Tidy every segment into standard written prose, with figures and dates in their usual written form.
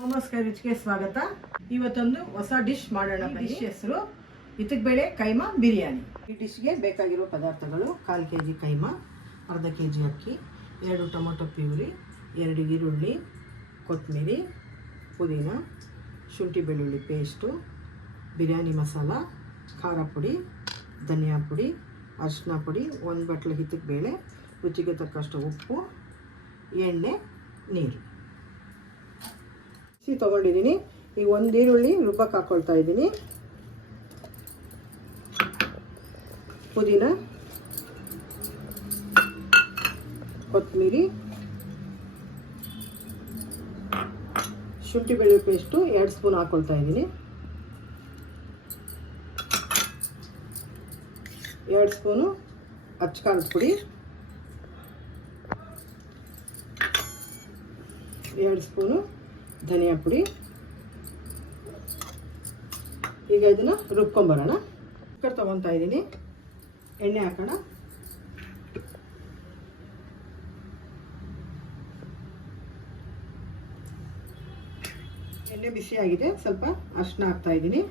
ನಮಸ್ಕಾರ, ರುಚಿಗೆ ಸ್ವಾಗತ. ಇವತ್ತೊಂದು ಹೊಸ ಡಿಶ್ ಮಾಡೋಣ. ಡಿಶ್ ಹೆಸರು ಇತ್ತಕ್ ಬೇಳೆ ಕೈಮಾ ಬಿರಿಯಾನಿ. ಈ ಡಿಶ್ಗೆ ಬೇಕಾಗಿರೋ ಪದಾರ್ಥಗಳು: 1/4 kg ಕೈಮಾ, ಅರ್ಧ kg ಅಕ್ಕಿ, 2 ಟೊಮೊಟೊ ಪ್ಯೂರಿ, 2 ಈರುಳ್ಳಿ, ಕೊತ್ತಂಬರಿ, ಪುದೀನ, ಶುಂಠಿ ಬೆಳ್ಳುಳ್ಳಿ ಪೇಸ್ಟು, ಬಿರಿಯಾನಿ ಮಸಾಲ, ಖಾರ ಪುಡಿ, ಧನಿಯಾ ಪುಡಿ, ಅರಿಶಿನ ಪುಡಿ, 1 ಬಟ್ಲು ಹಿತ್ತಕ್ಕೆ ಬೇಳೆ, ರುಚಿಗೆ ತಕ್ಕಷ್ಟು ಉಪ್ಪು, ಎಣ್ಣೆ, ನೀರು ತೊಗೊಂಡಿದ್ದೀನಿ. ಈಗ 1 ಈರುಳ್ಳಿ ರುಬ್ಬಕ್ಕೆ ಹಾಕ್ಕೊಳ್ತಾ ಇದ್ದೀನಿ. ಪುದೀನ, ಕೊತ್ತಂಬರಿ, ಶುಂಠಿ ಬೆಳ್ಳುಳ್ಳಿ ಪೇಸ್ಟು 2 ಸ್ಪೂನ್ ಹಾಕ್ಕೊಳ್ತಾ ಇದ್ದೀನಿ. 2 ಸ್ಪೂನು ಅಚ್ಚಕಾರದ ಪುಡಿ, 2 ಸ್ಪೂನು ಧನಿಯಾ ಪುಡಿ. ಈಗ ಇದನ್ನು ರುಬ್ಕೊಂಬರೋಣ. ಕುಕ್ಕರ್ ತೊಗೊತಾ ಇದ್ದೀನಿ. ಎಣ್ಣೆ ಹಾಕೋಣ. ಎಣ್ಣೆ ಬಿಸಿಯಾಗಿದೆ. ಸ್ವಲ್ಪ ಅರಿಶಿನ ಹಾಕ್ತಾ ಇದ್ದೀನಿ.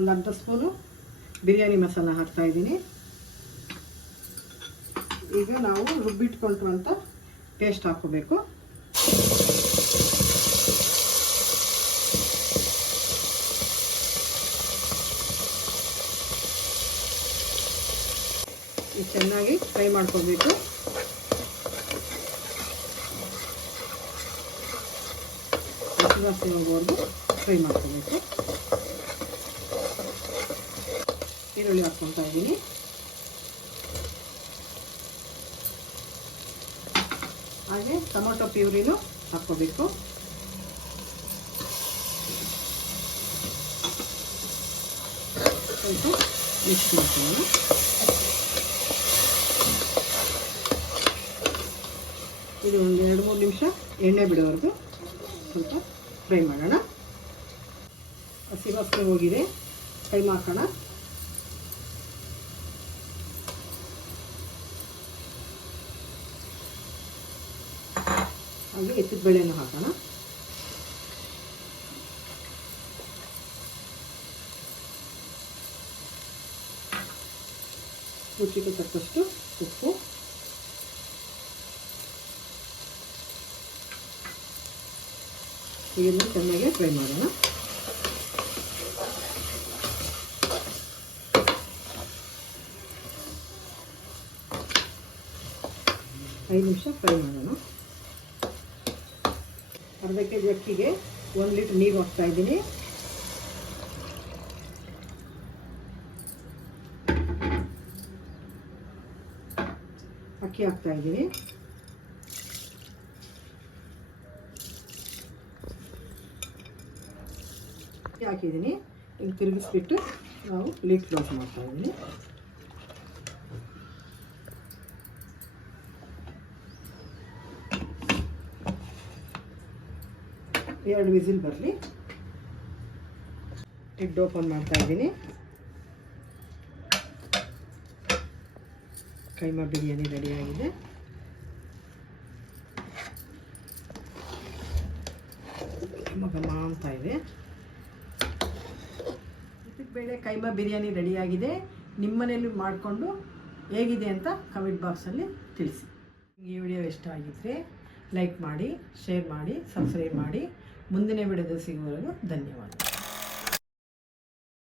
1 ಅರ್ಧ ಸ್ಪೂನು ಬಿರಿಯಾನಿ ಮಸಾಲ ಹಾಕ್ತಾ ಇದ್ದೀನಿ. ಈಗ ನಾವು ರುಬ್ಬಿಟ್ಕೊಂಡಿರುವಂಥ ಪೇಸ್ಟ್ ಹಾಕೋಬೇಕು. ಇದು ಚೆನ್ನಾಗಿ ಫ್ರೈ ಮಾಡ್ಕೋಬೇಕು. ಹಸಿ ಹೋಗೋವರೆಗೂ ಫ್ರೈ ಮಾಡ್ಕೋಬೇಕು. ಈರುಳ್ಳಿ ಹಾಕ್ಕೊತಾ ಇದ್ದೀನಿ. ಹಾಗೆ ಟೊಮೊಟೊ ಪ್ಯೂರಿನೂ ಹಾಕ್ಕೋಬೇಕು. ಸ್ವಲ್ಪ ಮಿಕ್ಸ್ ಮಾಡ್ಕೊಳ್ಳೋಣ. ಇದು ಒಂದು 2-3 ನಿಮಿಷ ಎಣ್ಣೆ ಬಿಡೋವರೆಗೂ ಸ್ವಲ್ಪ ಫ್ರೈ ಮಾಡೋಣ. ಹಸಿ ವಾಸನೆ ಹೋಗಿದೆ. ಕೈಮಾ ಹಾಕೋಣ. ಹಾಗೆ ಎತ್ತಿದ ಬೇಳೆನೂ ಹಾಕೋಣ. ರುಚಿಗೆ ತಕ್ಕಷ್ಟು ಉಪ್ಪು, ಇದನ್ನು ಚೆನ್ನಾಗಿ ಫ್ರೈ ಮಾಡೋಣ. ಐದು ನಿಮಿಷ ಫ್ರೈ ಮಾಡೋಣ. ಅರ್ಧ kg ಅಕ್ಕಿಗೆ 1 ಲೀಟರ್ ನೀರು ಹಾಕ್ತಾ ಇದ್ದೀನಿ. ಅಕ್ಕಿ ಹಾಕ್ತಾ ಇದ್ದೀನಿ. ಅಕ್ಕಿ ಹಾಕಿದ್ದೀನಿ. ಈಗ ತಿರುಗಿಸ್ಬಿಟ್ಟು ನಾವು ಲಿಡ್ ಕ್ಲೋಸ್ ಮಾಡ್ತಾ ಇದ್ದೀನಿ. ಎರಡು ವಿಸಿಲ್ ಬರಲಿ. ಲಿಡ್ ಓಪನ್ ಮಾಡ್ತಾ ಇದ್ದೀನಿ. ಕೈಮಾ ಬಿರಿಯಾನಿ ರೆಡಿಯಾಗಿದೆ. ಘಮ ಅಂತ ಇದೆ. ಇದಕ್ಕೆ ಬೇಳೆ ಕೈಮಾ ಬಿರಿಯಾನಿ ರೆಡಿಯಾಗಿದೆ. ನಿಮ್ಮನೇಲಿ ಮಾಡಿಕೊಂಡು ಹೇಗಿದೆ ಅಂತ ಕಮೆಂಟ್ ಬಾಕ್ಸಲ್ಲಿ ತಿಳಿಸಿ. ಈ ವಿಡಿಯೋ ಇಷ್ಟ ಆಗಿದ್ದರೆ ಲೈಕ್ ಮಾಡಿ, ಶೇರ್ ಮಾಡಿ, ಸಬ್ಸ್ಕ್ರೈಬ್ ಮಾಡಿ. ಮುಂದಿನ ವಿಡಿಯೋದಲ್ಲಿ ಸಿಗುವವರೆಗೂ ಧನ್ಯವಾದ.